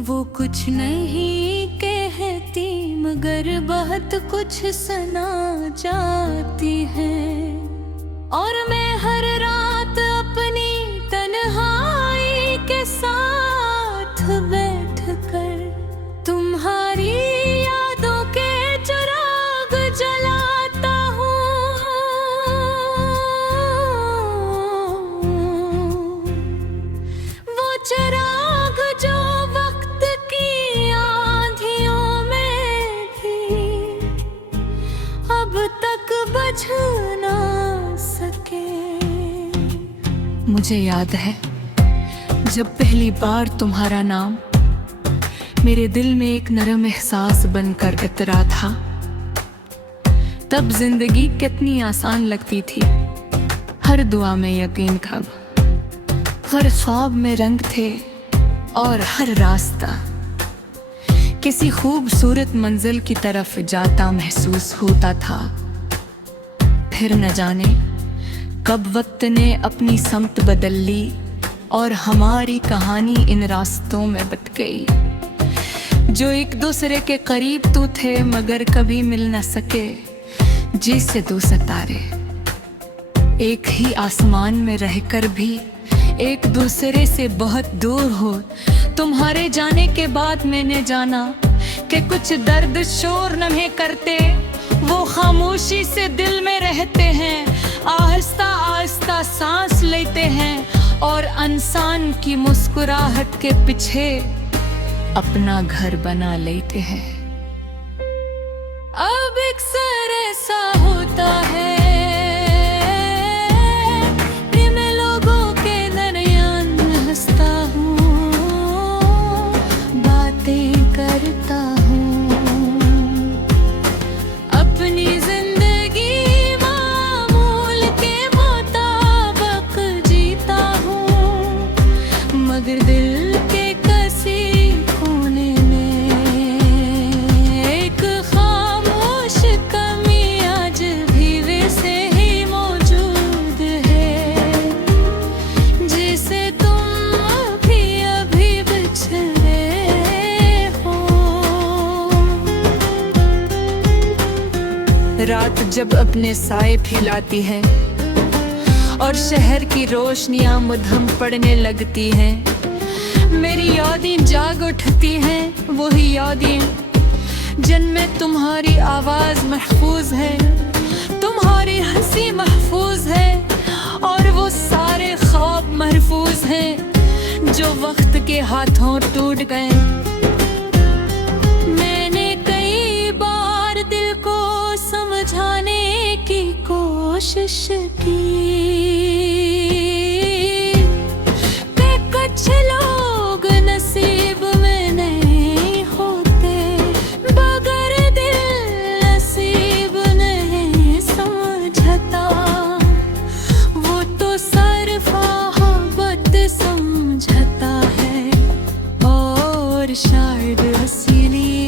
वो कुछ नहीं कहती मगर बहुत कुछ सुना जाती है। और मैं हर रात अपनी तन्हाई के साथ बैठकर तुम्हारी यादों के चिराग जलाता हूँ। वो चिराग जो वक्त की आंधियों में थी अब तक बुझ ना सके। मुझे याद है जब पहली बार तुम्हारा नाम मेरे दिल में एक नरम एहसास बनकर इतरा था, तब जिंदगी कितनी आसान लगती थी। हर दुआ में यकीन था, हर ख्वाब में रंग थे और हर रास्ता किसी खूबसूरत मंजिल की तरफ जाता महसूस होता था। फिर न जाने कब वक्त ने अपनी समत बदल ली और हमारी कहानी इन रास्तों में बट गई। जो एक दूसरे के करीब तो थे मगर कभी मिल न सके, जैसे दो सितारे एक ही आसमान में रहकर भी एक दूसरे से बहुत दूर हो। तुम्हारे जाने के बाद मैंने जाना कि कुछ दर्द शोर नहीं करते, वो खामोशी से दिल में रहते हैं, आहिस्ता आहिस्ता सांस लेते हैं और इंसान की मुस्कुराहट के पीछे अपना घर बना लेते हैं। अब अक्सर ऐसा होता है कि मैं लोगों के दरमियान हंसता हूँ, बातें करता हूँ, अपनी जिंदगी मामूल के मुताबिक जीता हूँ, मगर दिल के रात जब अपने साए फैलाती है और शहर की रोशनियां मध्यम पड़ने लगती हैं, मेरी यादें जाग उठती हैं। वही यादें जिनमें तुम्हारी आवाज महफूज है, तुम्हारी हंसी महफूज है और वो सारे ख्वाब महफूज हैं जो वक्त के हाथों टूट गए। मैंने कई बार दिल को समझाने की कोशिश की कि कुछ लोग नसीब में नहीं होते, मगर दिल नसीब नहीं समझता, वो तो सिर्फ मोहब्बत समझता है और शायद इसीलिए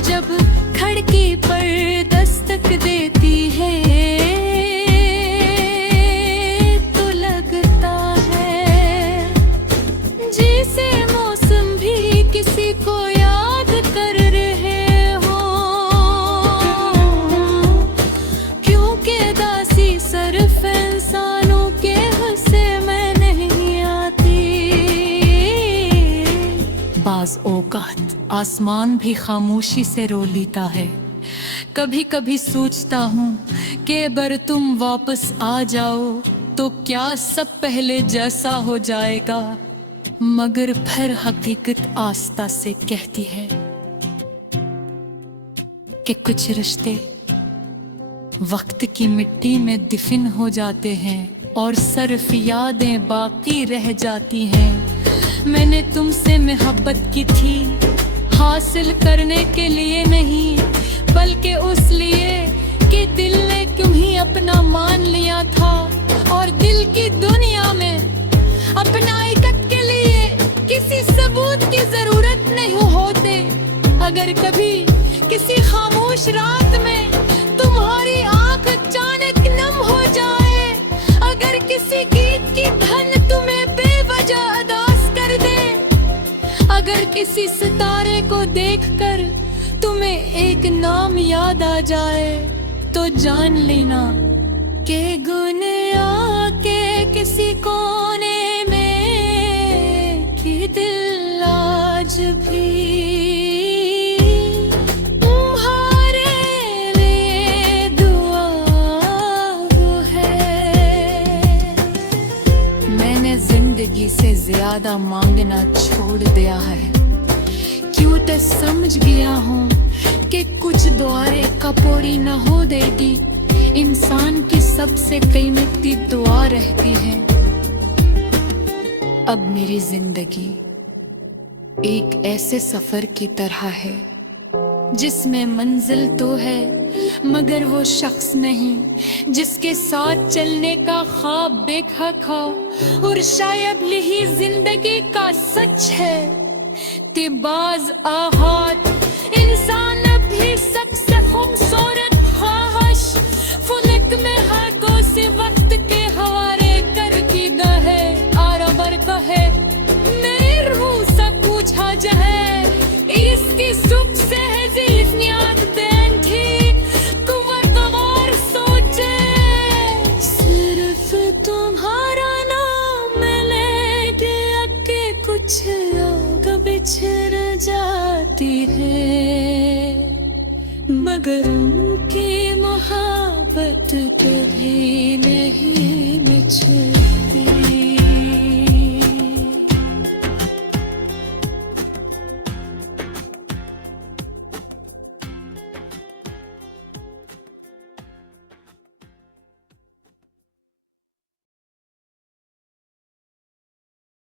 जब खिड़की पर दस्तक देती है तो लगता है जैसे मौसम भी किसी को याद कर रहे हो, क्योंकि दासी सिर्फ इंसानों के हिस्से में नहीं आती। बाज़ औक़ात आसमान भी खामोशी से रो लेता है। कभी कभी सोचता हूँ कि अगर तुम वापस आ जाओ तो क्या सब पहले जैसा हो जाएगा, मगर फिर हकीकत आस्था से कहती है कि कुछ रिश्ते वक्त की मिट्टी में दफन हो जाते हैं और सिर्फ यादें बाकी रह जाती हैं। मैंने तुमसे मोहब्बत की थी, हासिल करने के लिए नहीं बल्कि उस लिए कि दिल ने तुम्हें अपना मान लिया था और दिल की दुनिया में अपना इकट्ठे के लिए किसी सितारे को देखकर तुम्हें एक नाम याद आ जाए तो जान लेना के गुन आके किसी कोने में कि दिल आज भी तुम्हारे लिए दुआ है। मैंने जिंदगी से ज्यादा मांगना छोड़ दिया है, क्यों तो समझ गया हूँ कि कुछ दुआएं कपूरी न हो देगी। इंसान की सबसे कीमती दुआ रहती है। अब मेरी जिंदगी एक ऐसे सफर की तरह है जिसमें मंजिल तो है मगर वो शख्स नहीं जिसके साथ चलने का ख्वाब देखा था। और शायद यही जिंदगी का सच है कि बाज आहत इंसान भी शख्स खूबसूरत ख्वाहिश फुलक में हर को से वक्त के हवाले कर की गहे आरबर कहे मेरी रूह सब पूछा जाए इसकी सुख से है जिस्नियात देन थी कुव्वत और सोचे सिर्फ तुम्हारा नाम लेके अके कुछ आग बिछड़ जाती है मगर उनकी मोहब्बत कभी नहीं बिछड़ती।